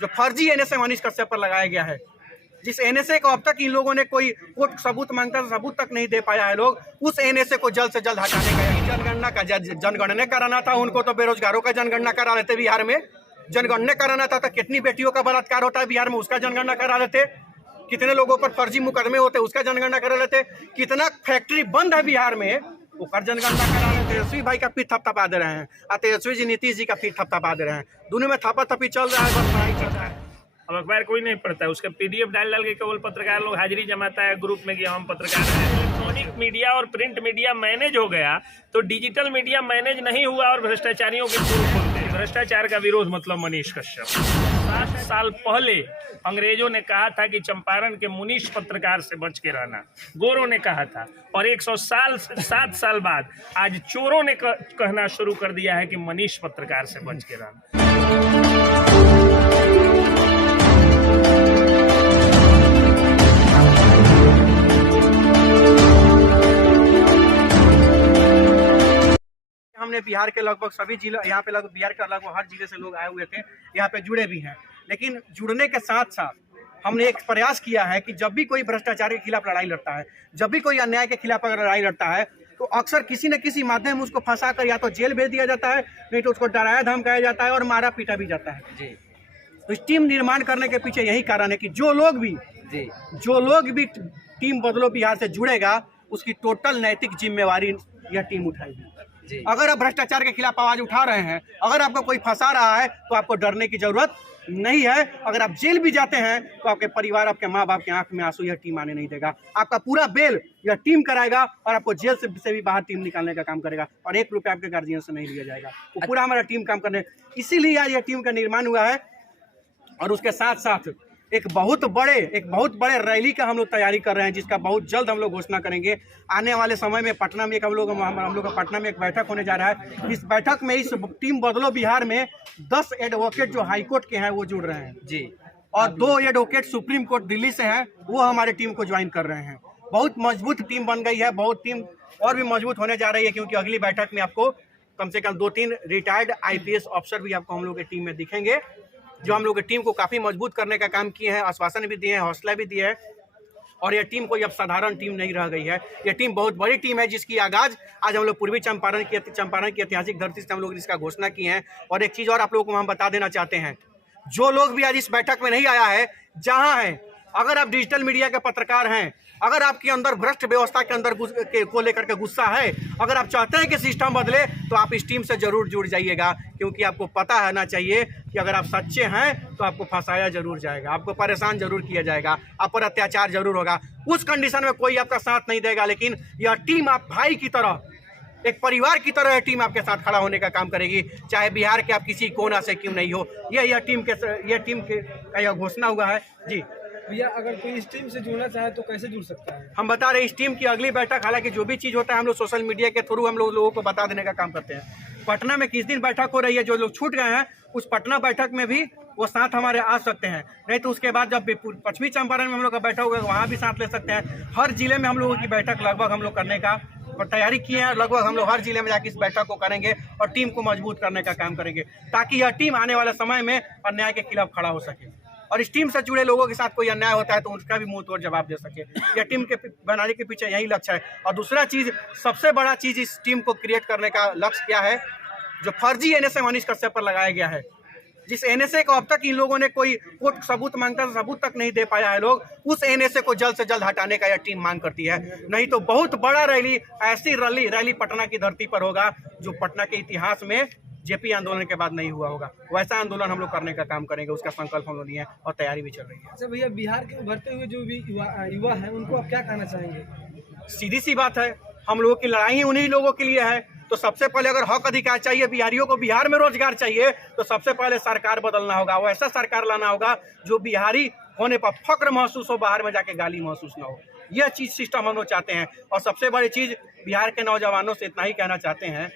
जो फर्जी एनएसए मनीष कश्यप पर लगाया गया है, जिस एनएसए को अब तक इन लोगों ने कोई कोर्ट सबूत मांगता था, सबूत तक नहीं दे पाया है लोग, उस एनएसए को जल्द से जल्द हटाने का। जनगणना का जनगणना कराना था उनको, तो बेरोजगारों का जनगणना करा लेते बिहार में। जनगणना कराना था तो कितनी बेटियों का बलात्कार होता है बिहार में, उसका जनगणना करा लेते। कितने लोगों पर फर्जी मुकदमे होते उसका जनगणना करा लेते। कितना फैक्ट्री बंद है बिहार में उसका जनगणना करा लेते। तेजस्वी भाई का पीठ थपथपा दे रहे हैं और तेजस्वी जी नीतीश जी का पीठ थपथपा दे रहे हैं। दोनों में थपाथपी चल रहा है, बस पढ़ाई चल रहा है। अब अखबार कोई नहीं पढ़ता है, उसका पीडीएफ डाल के केवल पत्रकार लोग हाजिरी जमाता है ग्रुप में कि हम पत्रकार हैं। इलेक्ट्रॉनिक मीडिया और प्रिंट मीडिया मैनेज हो गया तो डिजिटल मीडिया मैनेज नहीं हुआ और भ्रष्टाचारियों के पोल खुलते हैं। भ्रष्टाचार का विरोध मतलब मनीष कश्यप। 7 साल पहले अंग्रेजों ने कहा था कि चंपारण के मुनीष पत्रकार से बच के रहना, गोरों ने कहा था, और 107 साल बाद आज चोरों ने कहना शुरू कर दिया है कि मनीष पत्रकार से बच के रहना। हमने बिहार के लगभग सभी जिले, यहाँ पे लगभग बिहार का लगभग हर जिले से लोग आए हुए थे, यहाँ पे जुड़े भी हैं। लेकिन जुड़ने के साथ साथ हमने एक प्रयास किया है कि जब भी कोई भ्रष्टाचार के खिलाफ लड़ाई लड़ता है, जब भी कोई अन्याय के खिलाफ अगर लड़ाई लड़ता है, तो अक्सर किसी न किसी माध्यम उसको फंसा कर या तो जेल भेज दिया जाता है, नहीं तो उसको डराया धमकाया जाता है और मारा पीटा भी जाता है जी। तो इस टीम निर्माण करने के पीछे यही कारण है कि जो लोग भी टीम बदलो बिहार से जुड़ेगा, उसकी टोटल नैतिक जिम्मेवारी यह टीम उठाएगी। अगर आप भ्रष्टाचार के खिलाफ आवाज उठा रहे हैं, अगर आपको कोई फंसा रहा है, तो आपको डरने की जरूरत नहीं है। अगर आप जेल भी जाते हैं तो आपके परिवार, आपके माँ बाप के आंख में आंसू यह टीम आने नहीं देगा। आपका पूरा बेल यह टीम कराएगा और आपको जेल से भी बाहर टीम निकालने का काम करेगा और 1 रुपया आपके गार्जियन से नहीं लिया जाएगा। वो पूरा हमारा टीम काम करने, इसीलिए आज यह टीम का निर्माण हुआ है। और उसके साथ साथ एक बहुत बड़े रैली का हम लोग तैयारी कर रहे हैं, जिसका बहुत जल्द हम लोग घोषणा करेंगे। आने वाले समय में पटना में हम लोग का पटना में एक बैठक होने जा रहा है। इस बैठक में इस टीम बदलो बिहार में 10 एडवोकेट जो हाईकोर्ट के हैं वो जुड़ रहे हैं जी, और 2 एडवोकेट सुप्रीम कोर्ट दिल्ली से हैं, वो हमारे टीम को ज्वाइन कर रहे हैं। बहुत मजबूत टीम बन गई है, बहुत टीम और भी मजबूत होने जा रही है, क्योंकि अगली बैठक में आपको कम से कम 2-3 रिटायर्ड IPS अफसर भी आपको हम लोग की टीम में दिखेंगे, जो हम लोग की टीम को काफ़ी मजबूत करने का काम किए हैं, आश्वासन भी दिए हैं, हौसला भी दिए हैं। और यह टीम कोई अब साधारण टीम नहीं रह गई है, यह टीम बहुत बड़ी टीम है, जिसकी आगाज आज हम लोग पूर्वी चंपारण की ऐतिहासिक धरती से हम लोग इसका घोषणा किए हैं। और एक चीज़ और आप लोगों को हम बता देना चाहते हैं, जो लोग भी आज इस बैठक में नहीं आया है, जहाँ है, अगर आप डिजिटल मीडिया के पत्रकार हैं, अगर आपके अंदर भ्रष्ट व्यवस्था के अंदर को लेकर के गुस्सा है, अगर आप चाहते हैं कि सिस्टम बदले, तो आप इस टीम से जरूर जुड़ जाइएगा। क्योंकि आपको पता रहना चाहिए कि अगर आप सच्चे हैं तो आपको फंसाया जरूर जाएगा, आपको परेशान जरूर किया जाएगा, आप पर अत्याचार जरूर होगा। उस कंडीशन में कोई आपका साथ नहीं देगा, लेकिन यह टीम आप भाई की तरह, एक परिवार की तरह यह टीम आपके साथ खड़ा होने का काम करेगी, चाहे बिहार के आप किसी कोना से क्यों नहीं हो। यह टीम का यह घोषणा हुआ है जी। भैया, अगर कोई इस टीम से जुड़ना चाहे तो कैसे जुड़ सकता है? हम बता रहे हैं, इस टीम की अगली बैठक, हालांकि जो भी चीज़ होता है हम लोग सोशल मीडिया के थ्रू हम लोगों को बता देने का काम करते हैं। पटना में किस दिन बैठक हो रही है, जो लोग छूट गए हैं उस पटना बैठक में भी वो साथ हमारे आ सकते हैं, नहीं तो उसके बाद जब पश्चिमी चंपारण में हम लोग का बैठक होगा वहाँ भी साथ ले सकते हैं। हर जिले में हम लोगों की बैठक लगभग हम लोग करने का तैयारी किए हैं, लगभग हम लोग हर जिले में जाकर इस बैठक को करेंगे और टीम को मजबूत करने का काम करेंगे, ताकि यह टीम आने वाले समय में अन्याय के खिलाफ खड़ा हो सके और इस टीम से जुड़े लोगों के साथ कोई अन्याय होता है तो उसका भी मुंह तोड़ जवाब दे सके। यह टीम के बनाने के पीछे यही लक्ष्य है। और दूसरा चीज़, सबसे बड़ा चीज़ इस टीम को क्रिएट करने का लक्ष्य क्या है, जो फर्जी एनएसए मनीष कश्यप पर लगाया गया है, जिस एनएसए को अब तक इन लोगों ने कोई कोर्ट सबूत मांगता था, सबूत तक नहीं दे पाया है लोग, उस एनएसए को जल्द से जल्द हटाने का यह टीम मांग करती है। नहीं तो बहुत बड़ा रैली, ऐसी रैली पटना की धरती पर होगा जो पटना के इतिहास में जेपी आंदोलन के बाद नहीं हुआ होगा। वैसा आंदोलन हम लोग करने का काम करेंगे, उसका संकल्प हम लोग लिए हैं और तैयारी भी चल रही है। अच्छा भैया, बिहार के उभरते हुए जो भी युवा हैं, उनको आप क्या कहना चाहेंगे? सीधी सी बात है, हम लोगों की लड़ाई उन्हीं लोगों के लिए है। तो सबसे पहले अगर हक अधिकार चाहिए बिहारियों को, बिहार में रोजगार चाहिए, तो सबसे पहले सरकार बदलना होगा। वो ऐसा सरकार लाना होगा जो बिहारी होने पर फक्र महसूस हो, बाहर में जाके गाली महसूस ना हो। यह चीज़ सिस्टम हम लोग चाहते हैं। और सबसे बड़ी चीज़ बिहार के नौजवानों से इतना ही कहना चाहते हैं,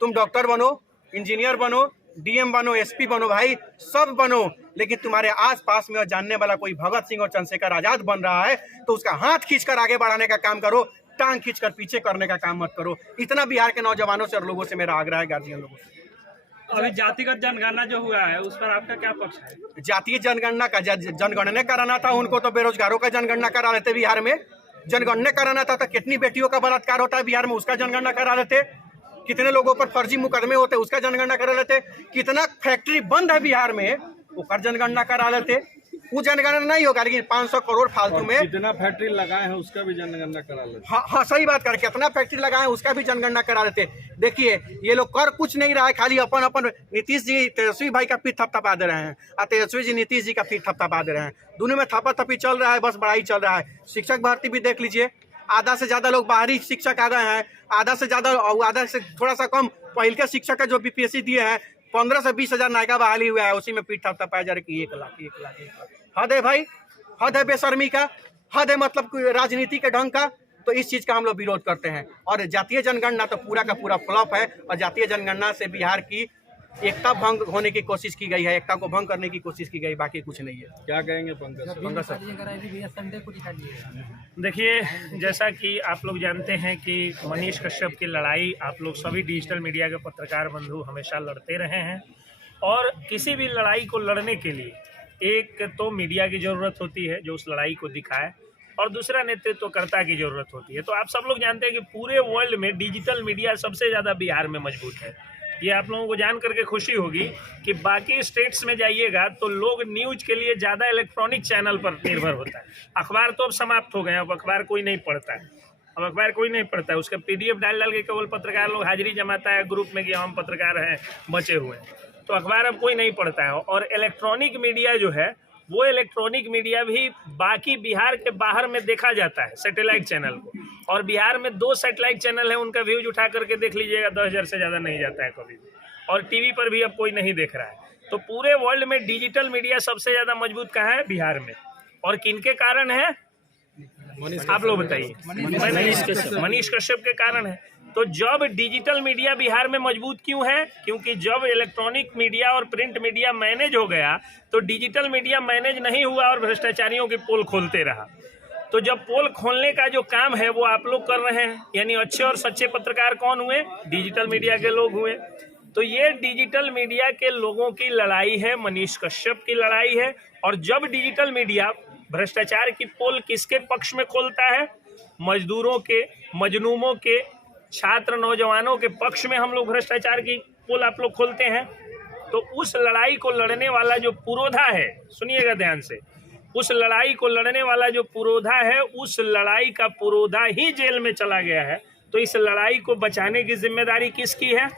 तुम डॉक्टर बनो, इंजीनियर बनो, DM बनो, SP बनो, भाई सब बनो, लेकिन तुम्हारे आसपास में जानने वाला कोई भगत सिंह और चंद्रशेखर आजाद बन रहा है तो उसका हाथ खींचकर आगे बढ़ाने का काम करो, टांग खींचकर पीछे करने का काम मत करो। इतना बिहार के नौजवानों से और लोगों से मेरा आग्रह है, गार्जियन लोगों से। अभी जातिगत जनगणना जो हुआ है उस पर आपका क्या पक्ष है? जातीय जनगणना का जनगणना कराना था उनको, तो बेरोजगारों का जनगणना करा लेते बिहार में। जनगणना कराना था तो कितनी बेटियों का बलात्कार होता है बिहार में, उसका जनगणना करा लेते। कितने लोगों पर फर्जी मुकदमे होते उसका जनगणना करा लेते। कितना फैक्ट्री बंद है बिहार में उसका जनगणना करा लेते। वो जनगणना नहीं होगा, लेकिन 500 करोड़ फालतू में कितना फैक्ट्री लगाए हैं उसका भी जनगणना करा लेते। हाँ सही बात कर, कितना फैक्ट्री लगाए उसका भी जनगणना करा लेते। देखिए ये लोग कर कुछ नहीं रहा है, खाली अपन अपन नीतीश जी तेजस्वी भाई का पीठ थपथपा दे रहे हैं और तेजस्वी जी नीतीश जी का पीठ थपथपा दे रहे हैं। दोनों में थपाथपी चल रहा है, बस बड़ाई चल रहा है। शिक्षक भर्ती भी देख लीजिए, आधा से ज्यादा लोग बाहरी शिक्षक आ गए हैं, आधा से थोड़ा सा कम पहले के शिक्षक का जो बीपीएससी दिए हैं 15 से 20 हजार नायका बहाली हुआ है, उसी में पीठ थपथपाया जा रहा है कि 1 लाख। हद है भाई, हद है बेशर्मी का, हद है मतलब राजनीति के ढंग का। तो इस चीज का हम लोग विरोध करते हैं। और जातीय जनगणना तो पूरा का पूरा फ्लॉप है, और जातीय जनगणना से बिहार की एकता भंग होने की कोशिश की गई है, एकता को भंग करने की कोशिश की गई, बाकी कुछ नहीं है। क्या कहेंगे पंकज सर? देखिए, जैसा कि आप लोग जानते हैं कि मनीष कश्यप की लड़ाई आप लोग सभी डिजिटल मीडिया के पत्रकार बंधु हमेशा लड़ते रहे हैं। और किसी भी लड़ाई को लड़ने के लिए एक तो मीडिया की ज़रूरत होती है जो उस लड़ाई को दिखाए, और दूसरा नेतृत्वकर्ता की ज़रूरत होती है। तो आप सब लोग जानते हैं कि पूरे वर्ल्ड में डिजिटल मीडिया सबसे ज़्यादा बिहार में मजबूत है। ये आप लोगों को जान करके खुशी होगी कि बाकी स्टेट्स में जाइएगा तो लोग न्यूज़ के लिए ज़्यादा इलेक्ट्रॉनिक चैनल पर निर्भर होता है। अखबार तो अब समाप्त हो गए हैं, अब अखबार कोई नहीं पढ़ता है। उसका PDF डाल के केवल पत्रकार लोग हाजिरी जमाता है ग्रुप में कि हम पत्रकार हैं, बचे हुए हैं। तो अखबार अब कोई नहीं पढ़ता है। और इलेक्ट्रॉनिक मीडिया जो है वो इलेक्ट्रॉनिक मीडिया भी बाकी बिहार के बाहर में देखा जाता है सैटेलाइट चैनल को। और बिहार में 2 सैटेलाइट चैनल है, उनका व्यूज उठा करके देख लीजिएगा 10,000 से ज़्यादा नहीं जाता है कभी भी। और टीवी पर भी अब कोई नहीं देख रहा है। तो पूरे वर्ल्ड में डिजिटल मीडिया सबसे ज़्यादा मजबूत कहाँ है? बिहार में। और किनके कारण है आप लोग बताइए? मनीष कश्यप के कारण है। तो जब डिजिटल मीडिया बिहार में मजबूत क्यों है? क्योंकि जब इलेक्ट्रॉनिक मीडिया और प्रिंट मीडिया मैनेज हो गया तो डिजिटल मीडिया मैनेज नहीं हुआ और भ्रष्टाचारियों की पोल खोलते रहा। तो जब पोल खोलने का जो काम है वो आप लोग कर रहे हैं, यानी अच्छे और सच्चे पत्रकार कौन हुए? डिजिटल मीडिया के लोग हुए। तो ये डिजिटल मीडिया के लोगों की लड़ाई है, मनीष कश्यप की लड़ाई है। और जब डिजिटल मीडिया भ्रष्टाचार की पोल किसके पक्ष में खोलता है? मजदूरों के, मजलूमों के, छात्र नौजवानों के पक्ष में हम लोग भ्रष्टाचार की पोल आप लोग खोलते हैं। तो उस लड़ाई को लड़ने वाला जो पुरोधा है, सुनिएगा ध्यान से, उस लड़ाई को लड़ने वाला जो पुरोधा है, उस लड़ाई का पुरोधा ही जेल में चला गया है। तो इस लड़ाई को बचाने की जिम्मेदारी किसकी है?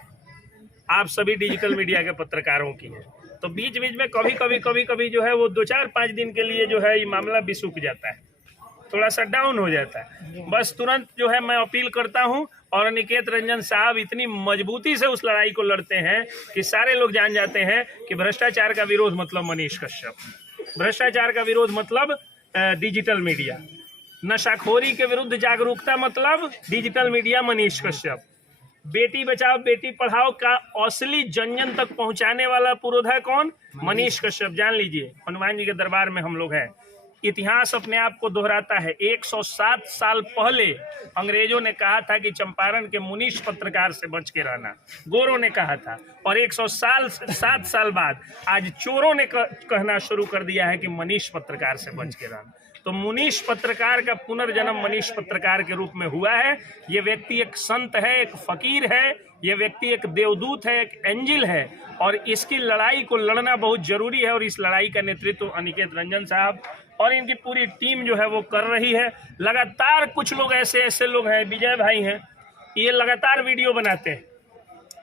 आप सभी डिजिटल मीडिया के पत्रकारों की है। तो बीच बीच में कभी जो है वो 2-4-5 दिन के लिए जो है ये मामला भी सूख जाता है, थोड़ा सा डाउन हो जाता है। बस तुरंत जो है मैं अपील करता हूं, और अनिकेत रंजन साहब इतनी मजबूती से उस लड़ाई को लड़ते हैं कि सारे लोग जान जाते हैं कि भ्रष्टाचार का विरोध मतलब मनीष कश्यप, भ्रष्टाचार का विरोध मतलब डिजिटल मीडिया, नशाखोरी के विरुद्ध जागरूकता मतलब डिजिटल मीडिया मनीष कश्यप, बेटी बचाओ बेटी पढ़ाओ का असली जन तक पहुंचाने वाला पुरोधा कौन? मनीष कश्यप। जान लीजिए, हनुमान जी के दरबार में हम लोग हैं। इतिहास अपने आप को दोहराता है। 107 साल पहले अंग्रेजों ने कहा था कि चंपारण के मुनीष पत्रकार से बच के रहना, गोरों ने कहा था। और 107 साल बाद आज चोरों ने कहना शुरू कर दिया है कि मनीष पत्रकार से बच के रहना। तो मुनीष पत्रकार का पुनर्जन्म मनीष पत्रकार के रूप में हुआ है। ये व्यक्ति एक संत है, एक फकीर है, ये व्यक्ति एक देवदूत है, एक एंजिल है। और इसकी लड़ाई को लड़ना बहुत जरूरी है। और इस लड़ाई का नेतृत्व अनिकेत रंजन साहब और इनकी पूरी टीम जो है वो कर रही है। लगातार कुछ लोग ऐसे लोग हैं, विजय भाई हैं, ये लगातार वीडियो बनाते हैं।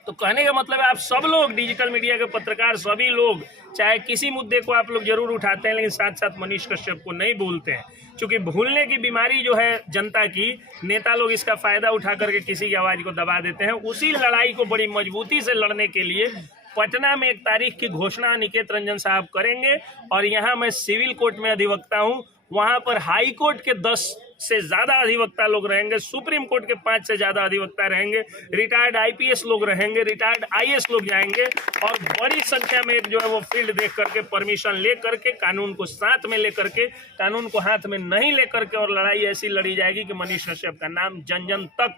तो कहने का मतलब है आप सब लोग डिजिटल मीडिया के पत्रकार, सभी लोग चाहे किसी मुद्दे को आप लोग जरूर उठाते हैं, लेकिन साथ साथ मनीष कश्यप को नहीं भूलते हैं। क्योंकि भूलने की बीमारी जो है जनता की, नेता लोग इसका फायदा उठा करके किसी की आवाज़ को दबा देते हैं। उसी लड़ाई को बड़ी मजबूती से लड़ने के लिए पटना में एक तारीख की घोषणा अनिकेत रंजन साहब करेंगे। और यहाँ मैं सिविल कोर्ट में अधिवक्ता हूँ, वहाँ पर हाई कोर्ट के 10 से ज़्यादा अधिवक्ता लोग रहेंगे, सुप्रीम कोर्ट के 5 से ज़्यादा अधिवक्ता रहेंगे, रिटायर्ड IPS लोग रहेंगे, रिटायर्ड IAS लोग जाएंगे और बड़ी संख्या में जो है वो फील्ड देख करके, परमिशन ले करके, कानून को साथ में ले करके, कानून को हाथ में नहीं ले करके, और लड़ाई ऐसी लड़ी जाएगी कि मनीष कश्यप का नाम जन जन तक,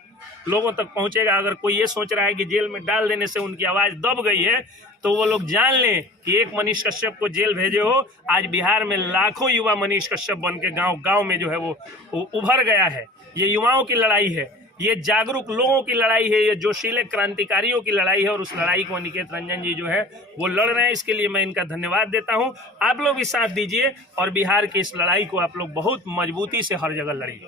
लोगों तक पहुंचेगा। अगर कोई ये सोच रहा है कि जेल में डाल देने से उनकी आवाज़ दब गई है, तो वो लोग जान लें कि एक मनीष कश्यप को जेल भेजे हो, आज बिहार में लाखों युवा मनीष कश्यप बन के गाँव में जो है वो उभर गया है। ये युवाओं की लड़ाई है, ये जागरूक लोगों की लड़ाई है, ये जोशीले क्रांतिकारियों की लड़ाई है, और उस लड़ाई को अनिकेत रंजन जी जो है वो लड़ रहे हैं। इसके लिए मैं इनका धन्यवाद देता हूं। आप लोग भी साथ दीजिए और बिहार की इस लड़ाई को आप लोग बहुत मजबूती से हर जगह लड़िए।